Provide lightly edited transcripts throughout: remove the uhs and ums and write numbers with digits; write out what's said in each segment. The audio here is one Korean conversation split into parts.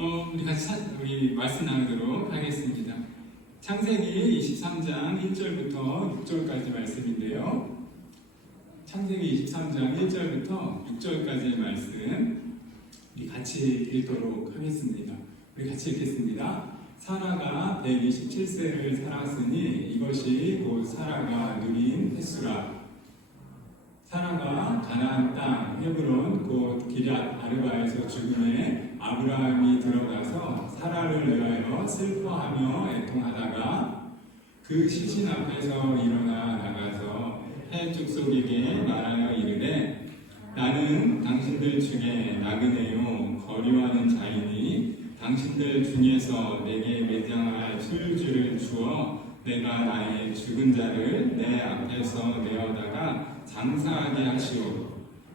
우리 같이 우리 말씀 나누도록 하겠습니다. 창세기 23장 1절부터 6절까지 말씀인데요. 창세기 23장 1절부터 6절까지의 말씀 우리 같이 읽도록 하겠습니다. 우리 같이 읽겠습니다. 사라가 127세를 살았으니 이것이 곧 사라가 누린 횟수라. 사라가 가나안 땅 헤브론 곧 기럇 아르바에서 죽음에 아브라함이 들어가서 사라를 위하여 슬퍼하며 애통하다가 그 시신 앞에서 일어나 나가서 해 족속에게 말하여 이르되 나는 당신들 중에 나그네요 거류하는 자이니 당신들 중에서 내게 매장할 술주를 주어 내가 나의 죽은 자를 내 앞에서 내어다가 장사하게 하시오.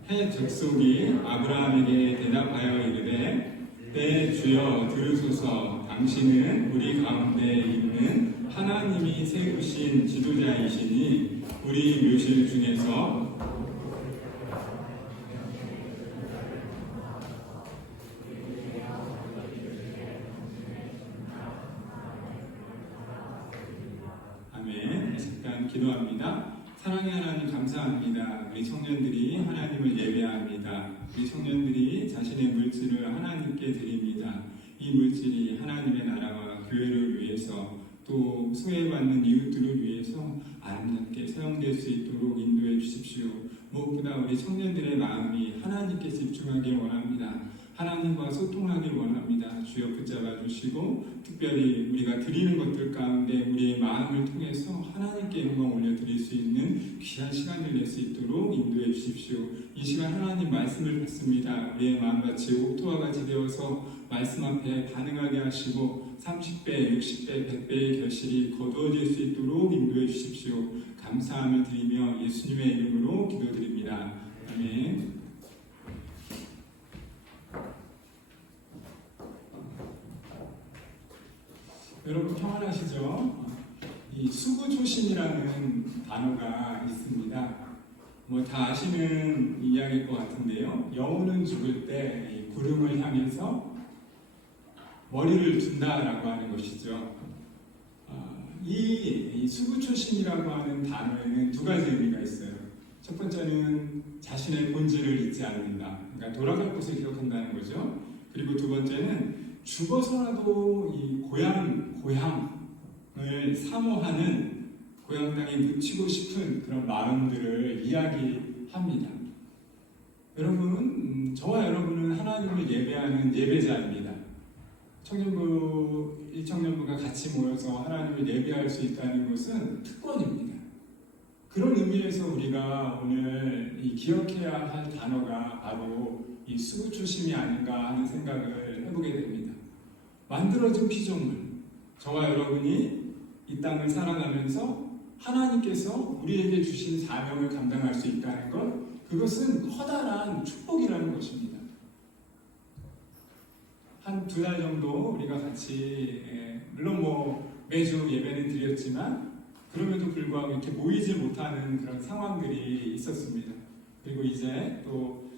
해 족속이 아브라함에게 대답하여 이르되 내 주여 들으소서. 당신은 우리 가운데 있는 하나님이 세우신 지도자이시니 우리 묘실 중에서 기도합니다. 사랑의 하나님 감사합니다. 우리 청년들이 하나님을 예배합니다. 우리 청년들이 자신의 물질을 하나님께 드립니다. 이 물질이 하나님의 나라와 교회를 위해서 또 수혜받는 이웃들을 위해서 아름답게 사용될 수 있도록 인도해 주십시오. 무엇보다 우리 청년들의 마음이 하나님께 집중하길 원합니다. 하나님과 소통하길 원합니다. 주여 붙잡아 주시고 특별히 우리가 드리는 것들 가운데 우리의 마음을 통해서 하나님께 영광 올려드릴 수 있는 귀한 시간을 낼 수 있도록 인도해 주십시오. 이 시간 하나님 말씀을 받습니다. 우리의 마음같이 옥토와 같이 되어서 말씀 앞에 반응하게 하시고 30배, 60배, 100배의 결실이 거두어질 수 있도록 인도해 주십시오. 감사함을 드리며 예수님의 이름으로 기도드립니다. 아멘. 여러분 평안하시죠? 이 수구초신이라는 단어가 있습니다. 다 아시는 이야기일 것 같은데요. 여우는 죽을 때 구름을 향해서 머리를 둔다라고 하는 것이죠. 이 수구초신이라고 하는 단어에는 두 가지 의미가 있어요. 첫 번째는 자신의 본질을 잊지 않는다. 그러니까 돌아갈 곳을 기억한다는 거죠. 그리고 두 번째는 죽어서라도 이 고향을 사모하는 고향 땅에 묻히고 싶은 그런 마음들을 이야기합니다. 여러분, 저와 여러분은 하나님을 예배하는 예배자입니다. 청년부 1청년부가 같이 모여서 하나님을 예배할 수 있다는 것은 특권입니다. 그런 의미에서 우리가 오늘 이 기억해야 할 단어가 바로 이 수구초심이 아닌가 하는 생각을 해보게 됩니다. 만들어진 피조물, 저와 여러분이 이 땅을 살아가면서 하나님께서 우리에게 주신 사명을 감당할 수 있다는 것, 그것은 커다란 축복이라는 것입니다. 한 2달 정도 우리가 같이 물론 매주 예배는 드렸지만 그럼에도 불구하고 이렇게 모이지 못하는 그런 상황들이 있었습니다. 그리고 이제 또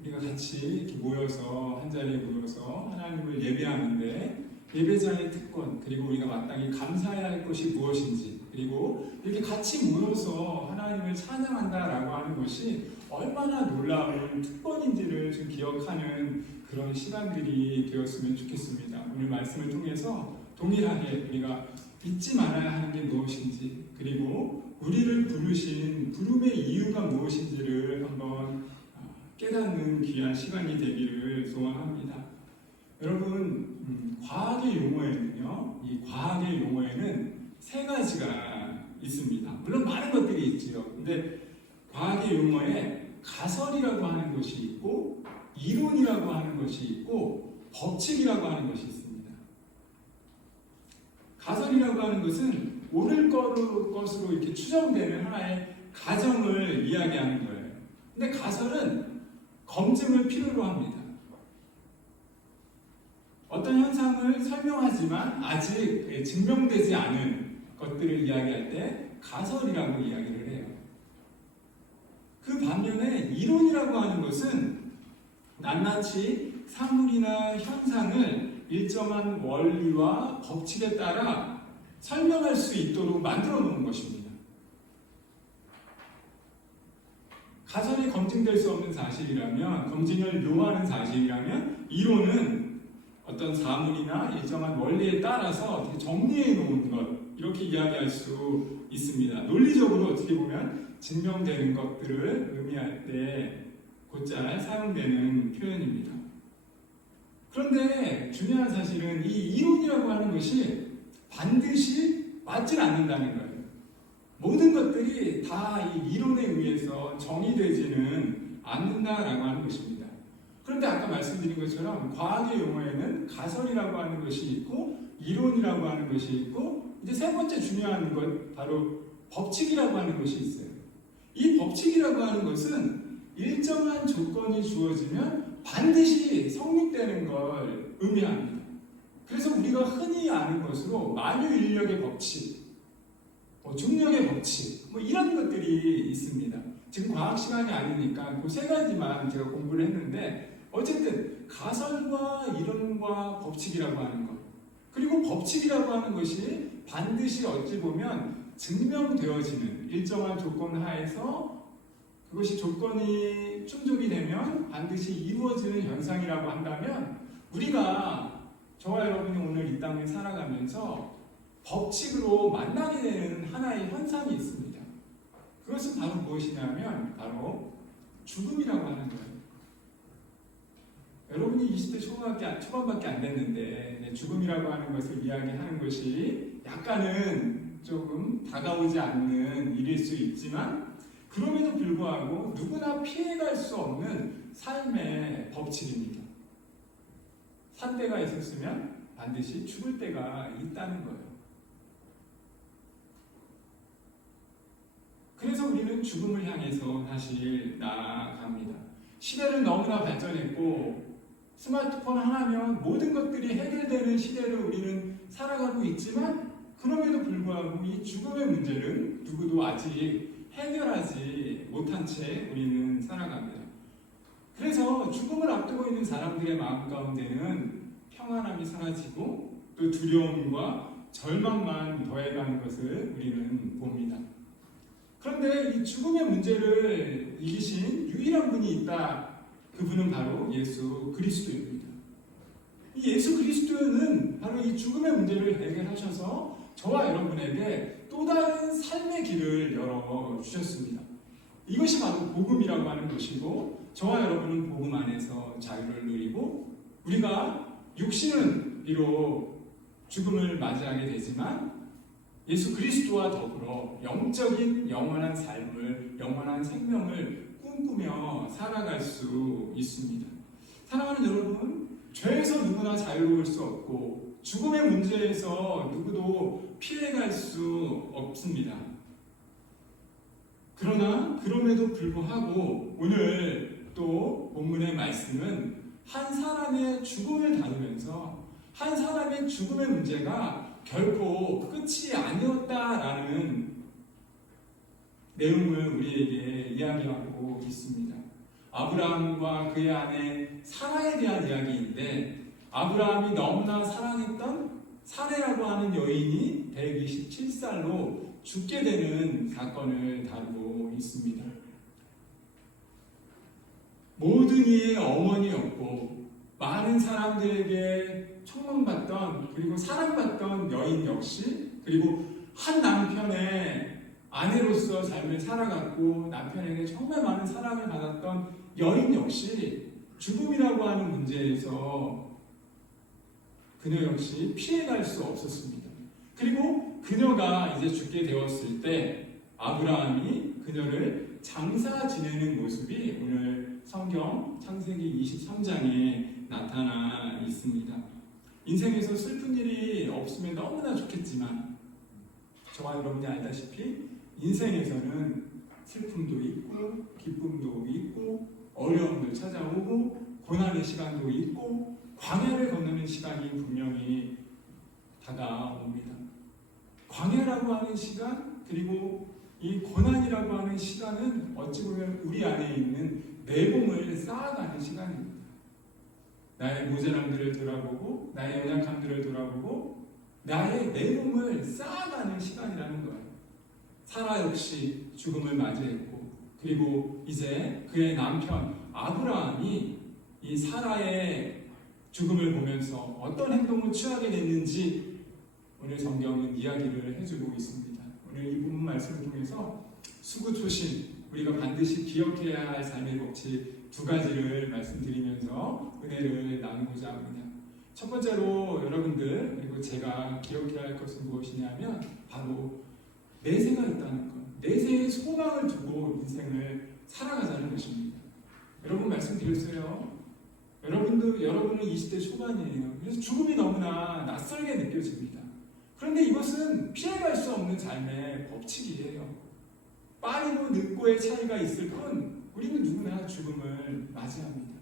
우리가 같이 이렇게 모여서 한 자리에 모여서 하나님을 예배하는데 예배자의 특권, 그리고 우리가 마땅히 감사해야 할 것이 무엇인지, 그리고 이렇게 같이 모여서 하나님을 찬양한다라고 하는 것이 얼마나 놀라운 특권인지를 좀 기억하는 그런 시간들이 되었으면 좋겠습니다. 오늘 말씀을 통해서 동일하게 우리가 잊지 말아야 하는 게 무엇인지, 그리고 우리를 부르신 부름의 이유가 무엇인지를 한번 깨닫는 귀한 시간이 되기를 소원합니다. 여러분, 과학의 용어에는요, 이 과학의 용어에는 3가지가 있습니다. 물론 많은 것들이 있지요. 근데 과학의 용어에 가설이라고 하는 것이 있고, 이론이라고 하는 것이 있고, 법칙이라고 하는 것이 있습니다. 가설이라고 하는 것은 오를 것으로 이렇게 추정되는 하나의 가정을 이야기하는 거예요. 근데 가설은 검증을 필요로 합니다. 어떤 현상을 설명하지만 아직 증명되지 않은 것들을 이야기할 때 가설이라고 이야기를 해요. 그 반면에 이론이라고 하는 것은 낱낱이 사물이나 현상을 일정한 원리와 법칙에 따라 설명할 수 있도록 만들어 놓은 것입니다. 가설이 검증될 수 없는 사실이라면, 검증을 요하는 사실이라면 이론은 어떤 사물이나 일정한 원리에 따라서 어떻게 정리해 놓은 것, 이렇게 이야기할 수 있습니다. 논리적으로 어떻게 보면 증명되는 것들을 의미할 때 곧잘 사용되는 표현입니다. 그런데 중요한 사실은 이 이론이라고 하는 것이 반드시 맞지 않는다는 거예요. 모든 것들이 다 이 이론에 의해서 정의되지는 않는다라고 하는 것입니다. 그런데 아까 말씀드린 것처럼 과학의 용어에는 가설이라고 하는 것이 있고 이론이라고 하는 것이 있고, 이제 세 번째 중요한 것 바로 법칙이라고 하는 것이 있어요. 이 법칙이라고 하는 것은 일정한 조건이 주어지면 반드시 성립되는 걸 의미합니다. 그래서 우리가 흔히 아는 것으로 만유인력의 법칙, 중력의 법칙, 이런 것들이 있습니다. 지금 과학 시간이 아니니까 그 세 가지만 제가 공부를 했는데, 어쨌든 가설과 이론과 법칙이라고 하는 것, 그리고 법칙이라고 하는 것이 반드시 어찌 보면 증명되어지는 일정한 조건 하에서 그것이 조건이 충족이 되면 반드시 이루어지는 현상이라고 한다면, 우리가 저와 여러분이 오늘 이 땅을 살아가면서 법칙으로 만나게 되는 하나의 현상이 있습니다. 그것은 바로 무엇이냐면 바로 죽음이라고 하는 거예요. 여러분이 20대 초반밖에 안 됐는데 죽음이라고 하는 것을 이야기하는 것이 약간은 조금 다가오지 않는 일일 수 있지만, 그럼에도 불구하고 누구나 피해갈 수 없는 삶의 법칙입니다. 산 때가 있었으면 반드시 죽을 때가 있다는 거예요. 그래서 우리는 죽음을 향해서 사실 나아갑니다. 시대는 너무나 발전했고 스마트폰 하나면 모든 것들이 해결되는 시대를 우리는 살아가고 있지만, 그럼에도 불구하고 이 죽음의 문제는 누구도 아직 해결하지 못한 채 우리는 살아갑니다. 그래서 죽음을 앞두고 있는 사람들의 마음 가운데는 평안함이 사라지고 또 두려움과 절망만 더해가는 것을 우리는 봅니다. 그런데 이 죽음의 문제를 이기신 유일한 분이 있다. 그분은 바로 예수 그리스도입니다. 이 예수 그리스도는 바로 이 죽음의 문제를 해결하셔서 저와 여러분에게 또 다른 삶의 길을 열어주셨습니다. 이것이 바로 복음이라고 하는 것이고, 저와 여러분은 복음 안에서 자유를 누리고, 우리가 육신은 비록 죽음을 맞이하게 되지만 예수 그리스도와 더불어 영적인 영원한 삶을, 영원한 생명을 꿈꾸며 살아갈 수 있습니다. 사랑하는 여러분, 죄에서 누구나 자유로울 수 없고 죽음의 문제에서 누구도 피해갈 수 없습니다. 그러나 그럼에도 불구하고 오늘 또 본문의 말씀은 한 사람의 죽음을 다루면서 한 사람의 죽음의 문제가 결코 끝이 아니었다라는 내용을 우리에게 이야기하고 있습니다. 아브라함과 그의 아내 사라에 대한 이야기인데, 아브라함이 너무나 사랑했던 사레라고 하는 여인이 127살로 죽게 되는 사건을 다루고 있습니다. 모든 이의 어머니였고 많은 사람들에게 촉망받던, 그리고 사랑받던 여인 역시, 그리고 한 남편의 아내로서 삶을 살아갔고 남편에게 정말 많은 사랑을 받았던 여인 역시 죽음이라고 하는 문제에서 그녀 역시 피해갈 수 없었습니다. 그리고 그녀가 이제 죽게 되었을 때 아브라함이 그녀를 장사 지내는 모습이 오늘 성경 창세기 23장에 나타나 있습니다. 인생에서 슬픈 일이 없으면 너무나 좋겠지만, 저와 여러분이 알다시피 인생에서는 슬픔도 있고 기쁨도 있고 어려움도 찾아오고 고난의 시간도 있고 광야를 건너는 시간이 분명히 다가옵니다. 광야라고 하는 시간, 그리고 이 고난이라고 하는 시간은 어찌 보면 우리 안에 있는 내공을 쌓아가는 시간입니다. 나의 모자람들을 돌아보고 나의 연약함들을 돌아보고 나의 내 몸을 쌓아가는 시간이라는 거예요. 사라 역시 죽음을 맞이했고 그리고 이제 그의 남편 아브라함이 이 사라의 죽음을 보면서 어떤 행동을 취하게 됐는지 오늘 성경은 이야기를 해주고 있습니다. 오늘 이 부분 말씀을 통해서 수구초신 우리가 반드시 기억해야 할 삶의 법칙 두 가지를 말씀드리면서 은혜를 나누고자 합니다. 첫 번째로 여러분들 그리고 제가 기억해야 할 것은 무엇이냐면 바로 내세가 있다는 것, 내세의 소망을 두고 인생을 살아가자는 것입니다. 여러분 말씀드렸어요. 여러분은 20대 초반이에요. 그래서 죽음이 너무나 낯설게 느껴집니다. 그런데 이것은 피해갈 수 없는 삶의 법칙이에요. 빠르고 늦고의 차이가 있을 뿐 우리는 누구나 죽음을 맞이합니다.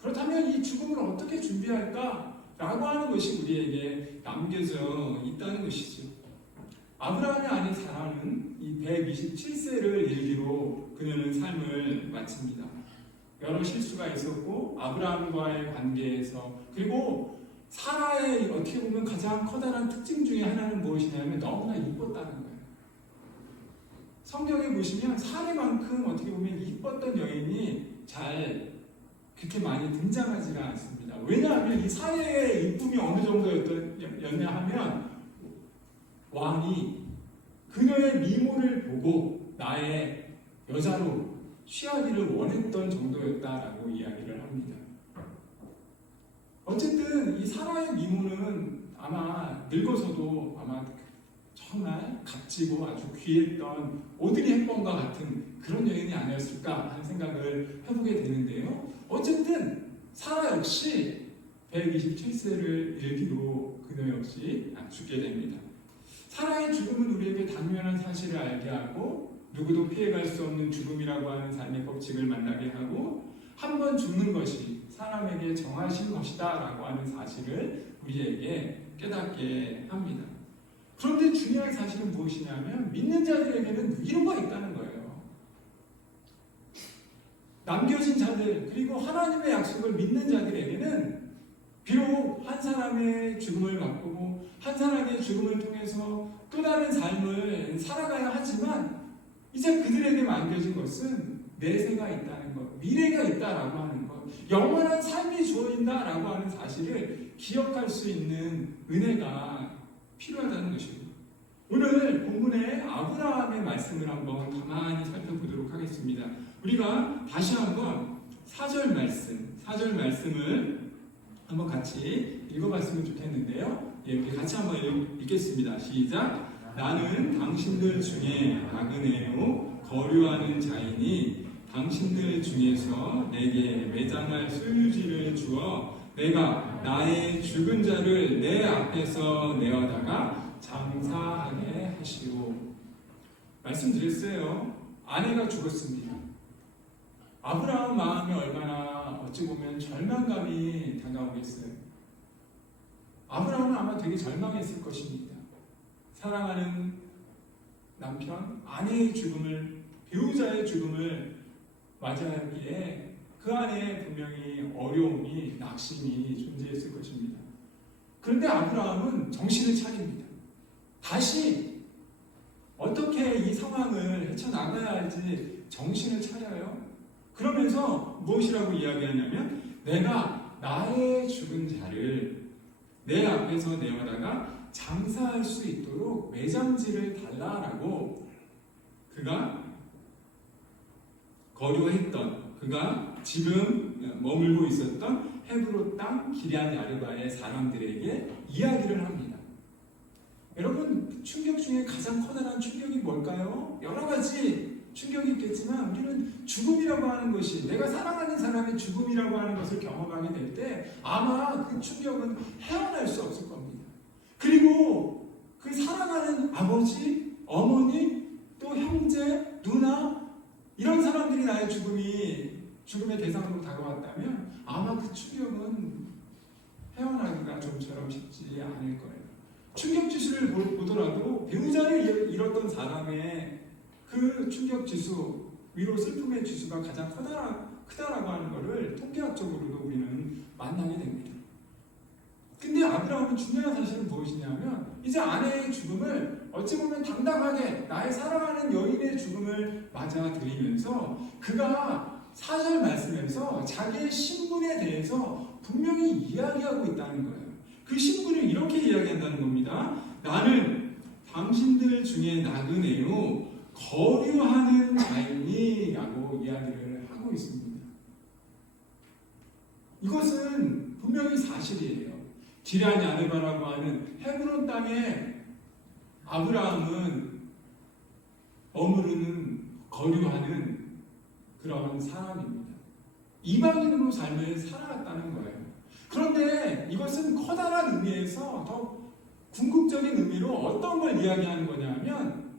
그렇다면 이 죽음을 어떻게 준비할까? 라고 하는 것이 우리에게 남겨져 있다는 것이죠. 아브라함의 아내 사라는 이 127세를 일기로 그녀는 삶을 마칩니다. 여러 실수가 있었고 아브라함과의 관계에서 그리고 사라의 어떻게 보면 가장 커다란 특징 중에 하나는 무엇이냐면 너무나 이뻤다는 거예요. 성경에 보시면 사례만큼 어떻게 보면 이뻤던 여인이 잘 그렇게 많이 등장하지가 않습니다. 왜냐하면 이 사례의 이쁨이 어느 정도였냐 하면 왕이 그녀의 미모를 보고 나의 여자로 취하기를 원했던 정도였다라고 이야기를 합니다. 어쨌든 이 사라의 미모는 아마 늙어서도 아마 정말 값지고 아주 귀했던 오드리 헵번과 같은 그런 여인이 아니었을까 하는 생각을 해보게 되는데요. 어쨌든 사라 역시 127세를 일기로 그녀 역시 죽게 됩니다. 사라의 죽음은 우리에게 당면한 사실을 알게 하고 누구도 피해갈 수 없는 죽음이라고 하는 삶의 법칙을 만나게 하고 한 번 죽는 것이 사람에게 정하신 것이다 라고 하는 사실을 우리에게 깨닫게 합니다. 그런데 중요한 사실은 무엇이냐면 믿는 자들에게는 위로가 있다는 거예요. 남겨진 자들 그리고 하나님의 약속을 믿는 자들에게는 비록 한 사람의 죽음을 바꾸고 한 사람의 죽음을 통해서 또 다른 삶을 살아가야 하지만 이제 그들에게 맡겨진 것은 내세가 있다는 것, 미래가 있다라고 하는 것, 영원한 삶이 주어진다라고 하는 사실을 기억할 수 있는 은혜가 필요하다는 것입니다. 오늘 본문의 아브라함의 말씀을 한번 가만히 살펴보도록 하겠습니다. 우리가 다시 한번 4절 말씀을 한번 같이 읽어봤으면 좋겠는데요. 우리 같이 한번 읽겠습니다. 시작. 나는 당신들 중에 나그네요 거류하는 자이니 당신들 중에서 내게 매장할 소유지를 주어 내가 나의 죽은 자를 내 앞에서 내어다가 장사하게 하시오. 말씀드렸어요. 아내가 죽었습니다. 아브라함 마음이 얼마나 어찌 보면 절망감이 다가오겠어요. 아브라함은 아마 되게 절망했을 것입니다. 사랑하는 남편, 아내의 죽음을, 배우자의 죽음을 맞이하기에 그 안에 분명히 어려움이, 낙심이 존재했을 것입니다. 그런데 아브라함은 정신을 차립니다. 다시 어떻게 이 상황을 헤쳐나가야 할지 정신을 차려요. 그러면서 무엇이라고 이야기하냐면 내가 나의 죽은 자를 내 앞에서 내어다가 장사할 수 있도록 매장지를 달라라고 그가 거류했던 그가 지금 머물고 있었던 헤브론 땅 기럇 야르바의 사람들에게 이야기를 합니다. 여러분 충격 중에 가장 커다란 충격이 뭘까요? 여러 가지 충격이 있겠지만 우리는 죽음이라고 하는 것이 내가 사랑하는 사람의 죽음이라고 하는 것을 경험하게 될 때 아마 그 충격은 헤어날 수 없을 겁니다. 그리고 그 사랑하는 아버지, 어머니, 또 형제, 누나 이런 사람들이 나의 죽음의 대상으로 다가왔다면 아마 그 충격은 헤어나기가 좀처럼 쉽지 않을 거예요. 충격 지수를 보더라도 배우자를 잃었던 사람의 그 충격 지수, 위로 슬픔의 지수가 가장 크다라고 하는 것을 통계학적으로도 우리는 만나게 됩니다. 근데 아브라함은 중요한 사실은 무엇이냐면 이제 아내의 죽음을 어찌 보면 당당하게 나의 사랑하는 여인의 죽음을 맞아들이면서 그가 4절 말씀에서 자기의 신분에 대해서 분명히 이야기하고 있다는 거예요. 그 신분을 이렇게 이야기한다는 겁니다. 나는 당신들 중에 나그네요 거류하는 자이니 라고 이야기를 하고 있습니다. 이것은 분명히 사실이에요. 디란 야네바라고 하는 헤브론 땅에 아브라함은 머무르는 거류하는 그런 사람입니다. 이방인으로 삶을 살아갔다는 거예요. 그런데 이것은 커다란 의미에서 더 궁극적인 의미로 어떤 걸 이야기하는 거냐면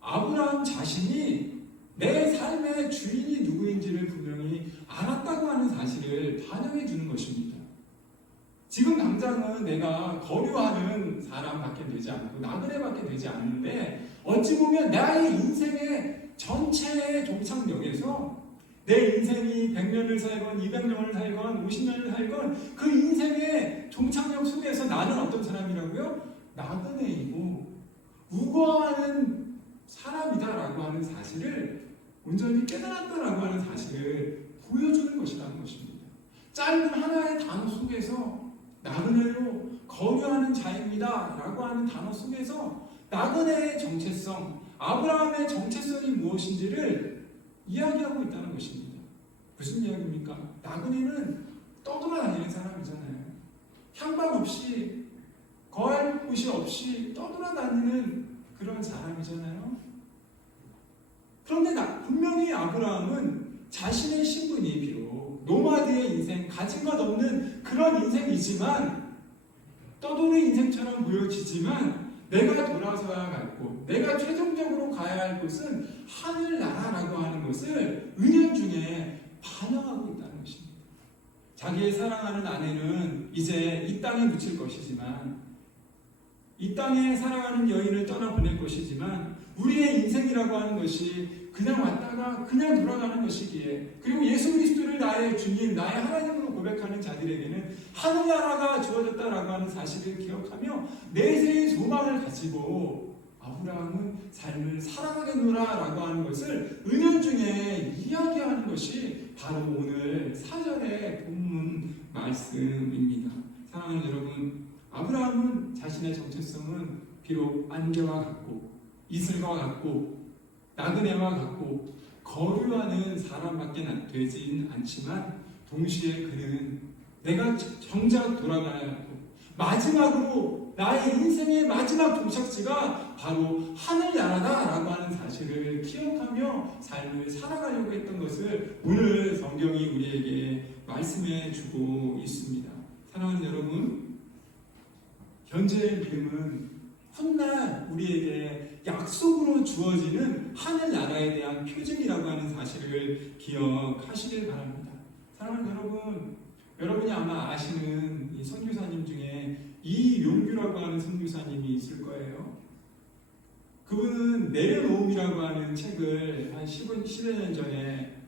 아브라함 자신이 내 삶의 주인이 누구인지를 분명히 알았다고 하는 사실을 반영해 주는 것입니다. 지금 당장은 내가 거류하는 사람밖에 되지 않고 나그네밖에 되지 않는데 어찌 보면 나의 인생의 전체의 종착역에서 내 인생이 100년을 살건 200년을 살건 50년을 살건 그 인생의 종착역 속에서 나는 어떤 사람이라고요? 나그네이고 우거하는 사람이다라고 하는 사실을 온전히 깨달았다라고 하는 사실을 보여주는 것이라는 것입니다. 짧은 하나의 단어 속에서 나그네로 거류하는 자입니다 라고 하는 단어 속에서 나그네의 정체성, 아브라함의 정체성이 무엇인지를 이야기하고 있다는 것입니다. 무슨 이야기입니까? 나그네는 떠돌아다니는 사람이잖아요. 향방 없이 거할 곳이 없이 떠돌아다니는 그런 사람이잖아요. 그런데 분명히 아브라함은 자신의 신분이 비록 노마드의 인생, 가진 것 없는 그런 인생이지만 떠도는 인생처럼 보여지지만 내가 돌아서야 할 곳, 내가 최종적으로 가야 할 곳은 하늘나라라고 하는 것을 은연중에 반영하고 있다는 것입니다. 자기의 사랑하는 아내는 이제 이 땅에 묻힐 것이지만 이 땅에 사랑하는 여인을 떠나보낼 것이지만 우리의 인생이라고 하는 것이 그냥 왔다가 그냥 돌아가는 것이기에 그리고 예수 그리스도를 나의 주님, 나의 하나님으로 고백하는 자들에게는 하늘나라가 주어졌다라고 하는 사실을 기억하며 내세의 소망을 가지고 아브라함은 삶을 살아가겠노라라고 하는 것을 은연중에 이야기하는 것이 바로 오늘 4절의 본문 말씀입니다. 사랑하는 여러분, 아브라함은 자신의 정체성은 비록 안개와 같고 이슬과 같고 나그네와 같고 거류하는 사람밖에 되진 않지만 동시에 그는 내가 정작 돌아가야 하고 마지막으로 나의 인생의 마지막 도착지가 바로 하늘나라다라고 하는 사실을 기억하며 삶을 살아가려고 했던 것을 오늘 성경이 우리에게 말씀해 주고 있습니다. 사랑하는 여러분, 현재의 믿음은 훗날 우리에게 약속으로 주어지는 하늘나라에 대한 표징이라고 하는 사실을 기억하시길 바랍니다. 사랑하는 여러분, 여러분이 아마 아시는 이 선교사님 중에 이용규라고 하는 선교사님이 있을 거예요. 그분은 내려놓음이라고 하는 책을 한 10여 년 전에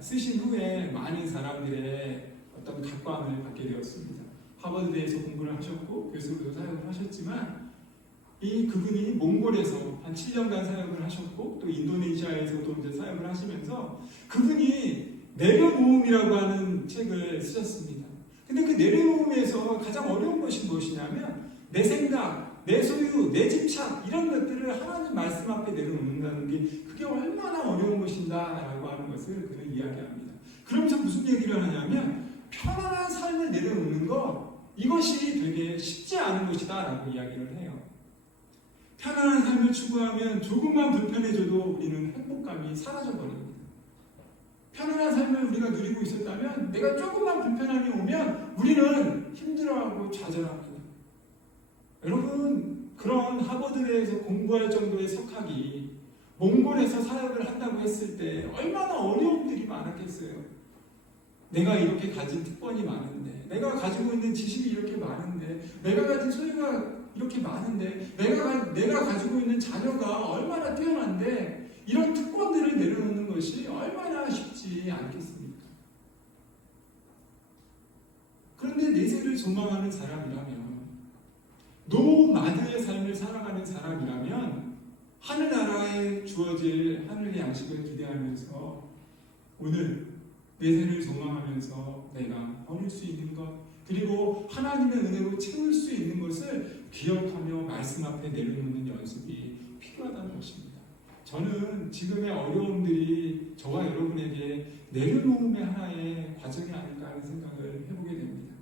쓰신 후에 많은 사람들의 어떤 각광을 받게 되었습니다. 하버드대에서 공부를 하셨고 교수로도 사역을 하셨지만 그분이 몽골에서 한 7년간 사역을 하셨고 또 인도네시아에서도 이제 사역을 하시면서 그분이 내려놓음이라고 하는 책을 쓰셨습니다. 근데 그 내려놓음에서 가장 어려운 것이 무엇이냐면 내 생각, 내 소유, 내 집착 이런 것들을 하나님 말씀 앞에 내려놓는다는 게 그게 얼마나 어려운 것인가라고 하는 것을 그는 이야기합니다. 그러면서 무슨 얘기를 하냐면 편안한 삶을 내려놓는 것 이것이 되게 쉽지 않은 것이다 라고 이야기를 해요. 편안한 삶을 추구하면 조금만 불편해져도 우리는 행복감이 사라져버립니다. 편안한 삶을 우리가 누리고 있었다면 내가 조금만 불편함이 오면 우리는 힘들어하고 좌절합니다. 여러분, 그런 하버드대에서 공부할 정도의 석학이 몽골에서 사역을 한다고 했을 때 얼마나 어려움들이 많았겠어요. 내가 이렇게 가진 특권이 많은데, 내가 가지고 있는 지식이 이렇게 많은데, 내가 가진 소유가 이렇게 많은데, 내가 가지고 있는 자녀가 얼마나 뛰어난데, 이런 특권들을 내려놓는 것이 얼마나 쉽지 않겠습니까? 그런데 내세를 소망하는 사람이라면, 노마드의 삶을 살아가는 사람이라면 하늘나라에 주어질 하늘의 양식을 기대하면서 오늘 내세를 소망하면서 내가 버릴 수 있는 것, 그리고 하나님의 은혜로 채울 수 있는 것을 기억하며 말씀 앞에 내려놓는 연습이 필요하다는 것입니다. 저는 지금의 어려움들이 저와 여러분에게 내려놓음의 하나의 과정이 아닐까 하는 생각을 해보게 됩니다.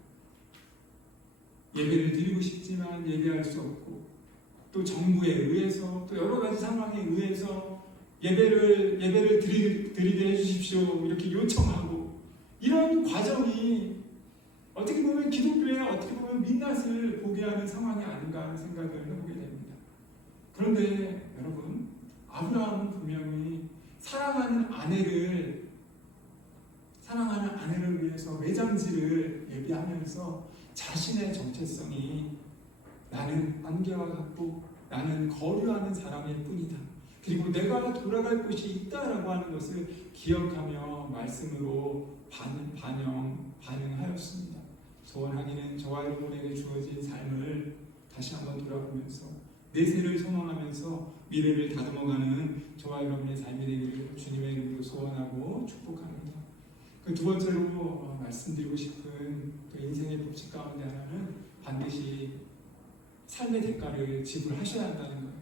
예배를 드리고 싶지만 예배할 수 없고, 또 정부에 의해서, 또 여러 가지 상황에 의해서 예배를 드리게 해주십시오 이렇게 요청하고, 이런 과정이 어떻게 보면 기독교에 어떻게 보면 민낯을 보게 하는 상황이 아닌가 하는 생각을 해보게 됩니다. 그런데 여러분, 아브라함은 분명히 사랑하는 아내를 위해서 매장지를 예비하면서 자신의 정체성이 나는 안개와 같고 나는 거류하는 사람일 뿐이다, 그리고 내가 돌아갈 곳이 있다라고 하는 것을 기억하며 말씀으로 반응하였습니다. 소원하기는 저와 여러분에게 주어진 삶을 다시 한번 돌아보면서 내세를 소망하면서 미래를 다듬어가는 저와 여러분의 삶이 되기를 주님의 이름으로 소원하고 축복합니다. 그 두 번째로 말씀드리고 싶은 그 인생의 법칙 가운데 하나는 반드시 삶의 대가를 지불하셔야 한다는 거예요.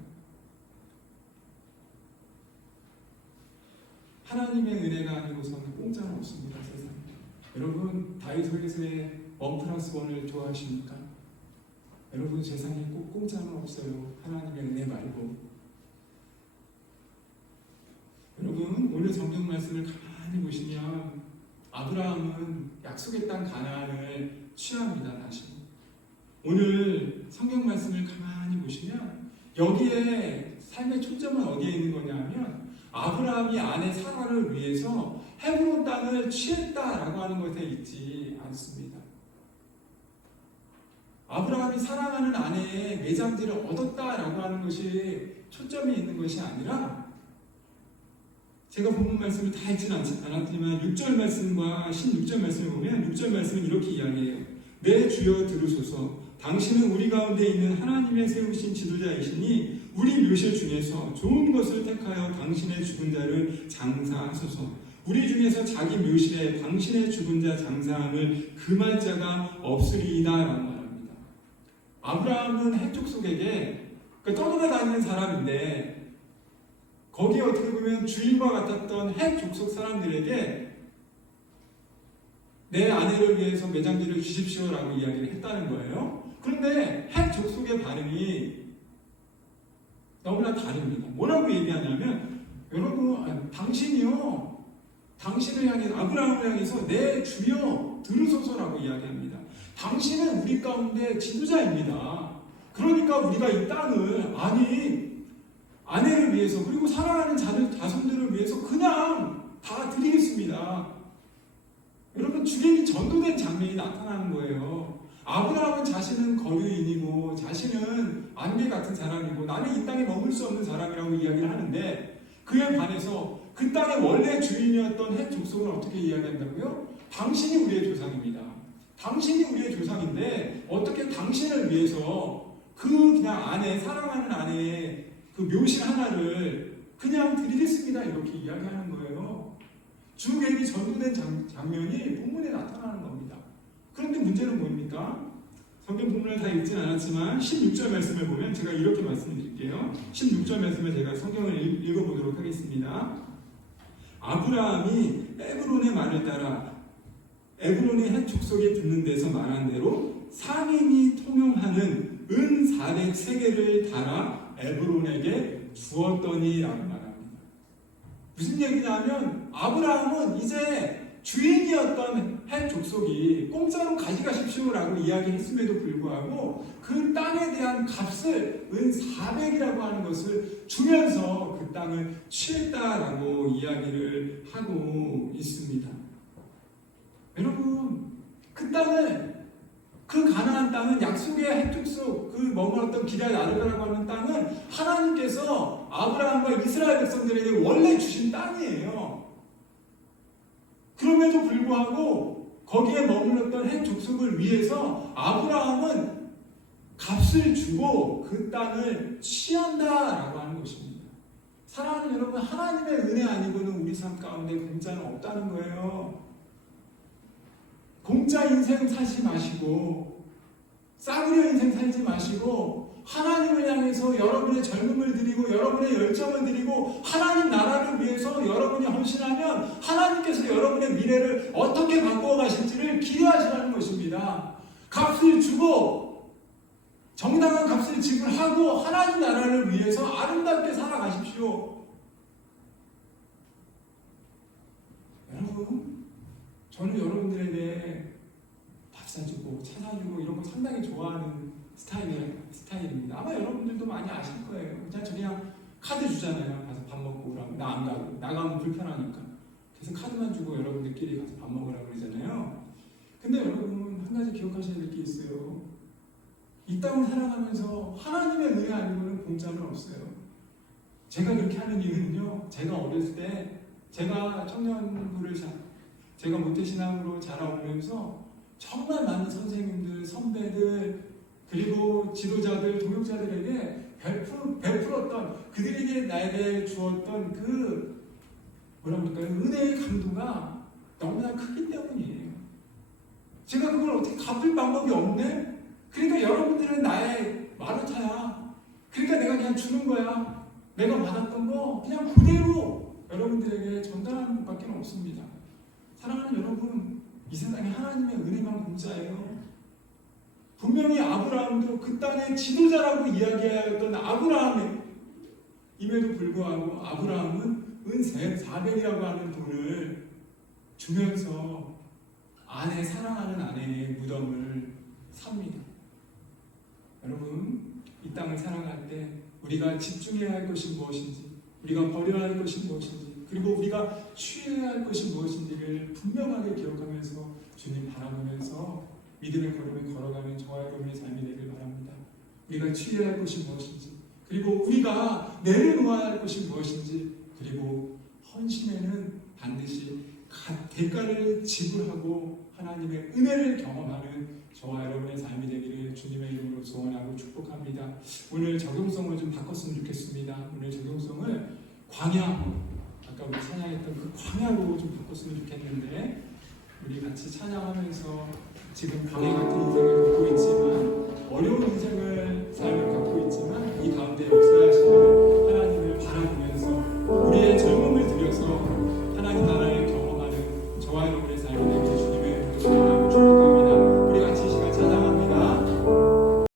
하나님의 은혜가 아니고서는 공짜는 없습니다, 세상에. 여러분, 다윗에게서의 1+1을 좋아하십니까? 여러분, 세상에 꼭 공짜는 없어요. 하나님의 은혜 말고. 여러분, 오늘 성경 말씀을 가만히 보시면 아브라함은 약속의 땅 가나안을 취합니다. 다시 오늘 성경 말씀을 가만히 보시면 여기에 삶의 초점은 어디에 있는 거냐면, 아브라함이 아내 사라를 위해서 헤브론 땅을 취했다라고 하는 것에 있지 않습니다. 아브라함이 사랑하는 아내의 매장지를 얻었다라고 하는 것이 초점이 있는 것이 아니라, 제가 본문 말씀을 다 읽지는 않았지만 6절 말씀과 16절 말씀을 보면 6절 말씀은 이렇게 이야기해요. 내 주여 들으소서. 당신은 우리 가운데 있는 하나님의 세우신 지도자이시니 우리 묘실 중에서 좋은 것을 택하여 당신의 죽은 자를 장사하소서. 우리 중에서 자기 묘실에 당신의 죽은 자 장사함을 금할 자가 없으리이다 라고 말합니다. 아브라함은 헷 족속에게 떠돌아다니는 사람인데, 거기에 어떻게 보면 주인과 같았던 헷 족속 사람들에게 내 아내를 위해서 매장지를 주십시오라고 이야기를 했다는 거예요. 그런데 헷 족속의 반응이 너무나 다릅니다. 뭐라고 얘기하냐면, 여러분, 당신이요, 당신을 향해서, 아브라함을 향해서 내 주여 들으소서라고 이야기합니다. 당신은 우리 가운데 지도자입니다. 그러니까 우리가 이 땅을, 아내를 위해서, 그리고 사랑하는 자손들을 위해서 그냥 다 드리겠습니다. 여러분, 죽임이 전도된 장면이 나타나는 거예요. 아브라함은 자신은 거류인이고 자신은 안개 같은 사람이고 나는 이 땅에 머물 수 없는 사람이라고 이야기를 하는데, 그에 반해서 그 땅의 원래 주인이었던 헷 족속은 어떻게 이야기한다고요? 당신이 우리의 조상입니다. 당신이 우리의 조상인데 어떻게 당신을 위해서 그냥 사랑하는 아내의 그 묘실 하나를 그냥 드리겠습니다 이렇게 이야기하는 거예요. 죽임이 전도된 장면이 본문에 나타나는 겁니다. 그런데 문제는 뭡니까? 성경 본문을 다 읽진 않았지만 16절 말씀을 보면 제가 이렇게 말씀드릴게요. 16절 말씀을 제가 성경을 읽어보도록 하겠습니다. 아브라함이 에브론의 말을 따라 에브론의 헷 족속에 붙는 데서 말한 대로 상인이 통용하는 은 400세겔을 달아 에브론에게 주었더니라고 말합니다. 무슨 얘기냐면, 아브라함은 이제 주인이었던 헷 족속이 공짜로 가져가십시오라고 이야기했음에도 불구하고 그 땅에 대한 값을 은 400이라고 하는 것을 주면서 그 땅을 취했다라고 이야기를 하고 있습니다. 여러분, 그 땅을, 그 가나안 땅은 약속의 헷 족속, 그 머물렀던 기럇 아르바라고 하는 땅은 하나님께서 아브라함과 이스라엘 백성들에게 원래 주신 땅이에요. 그럼에도 불구하고 거기에 머물렀던 헷 족속을 위해서 아브라함은 값을 주고 그 땅을 취한다라고 하는 것입니다. 사랑하는 여러분, 하나님의 은혜 아니고는 우리 삶 가운데 공짜는 없다는 거예요. 공짜 인생 살지 마시고 싸구려 인생 살지 마시고 하나님을 향해서 여러분의 젊음을 드리고 여러분의 열정을 드리고 하나님 나라를 위해서 여러분이 헌신하면 하나님께서 여러분의 미래를 어떻게 바꾸어 가실지를 기대하시라는 것입니다. 값을 주고 정당한 값을 지불하고 하나님 나라를 위해서 아름답게 살아가십시오. 여러분, 저는 여러분들에게 밥 사주고 차 사주고 이런 거 상당히 좋아하는 스타일입니다. 아마 여러분들도 많이 아실 거예요. 그냥 카드 주잖아요. 가서 밥 먹고 오라고. 나 안 가고. 나가면 불편하니까. 그래서 카드만 주고 여러분들끼리 가서 밥 먹으라고 그러잖아요. 근데 여러분, 한 가지 기억하셔야 될 게 있어요. 이 땅을 살아가면서 하나님의 은혜 아니고는 공짜는 없어요. 제가 그렇게 하는 이유는요, 제가 어렸을 때 제가 청년부를 제가 모태신앙으로 자라오면서 정말 많은 선생님들, 선배들, 그리고 지도자들, 동역자들에게 베풀었던, 그들에게 나에게 주었던 그 은혜의 강도가 너무나 크기 때문이에요. 제가 그걸 어떻게 갚을 방법이 없네? 그러니까 여러분들은 나의 마루타야. 그러니까 내가 그냥 주는 거야. 내가 받았던 거 그냥 그대로 여러분들에게 전달하는 것밖에 없습니다. 사랑하는 여러분, 이 세상에 하나님의 은혜만 공짜예요. 분명히 아브라함도 그 땅의 지도자라고 이야기하였던 아브라함임에도 불구하고 아브라함은 은 400이라고 하는 돈을 주면서 사랑하는 아내의 무덤을 삽니다. 여러분, 이 땅을 살아갈 때 우리가 집중해야 할 것이 무엇인지, 우리가 버려야 할 것이 무엇인지, 그리고 우리가 취해야 할 것이 무엇인지를 분명하게 기억하면서 주님 바라보면서 믿음의 걸음을 걸어가는 저와 여러분의 삶이 되길 바랍니다. 우리가 취해야 할 것이 무엇인지, 그리고 우리가 내려놓아야 할 것이 무엇인지, 그리고 헌신에는 반드시 대가를 지불하고 하나님의 은혜를 경험하는 저와 여러분의 삶이 되기를 주님의 이름으로 소원하고 축복합니다. 오늘 적용성을 좀 바꿨으면 좋겠습니다. 오늘 적용성을 광야, 아까 우리 찬양했던 그 광야로 좀 바꿨으면 좋겠는데, 우리 같이 찬양하면서 지금 광야 같은 인생을 걷고 있지만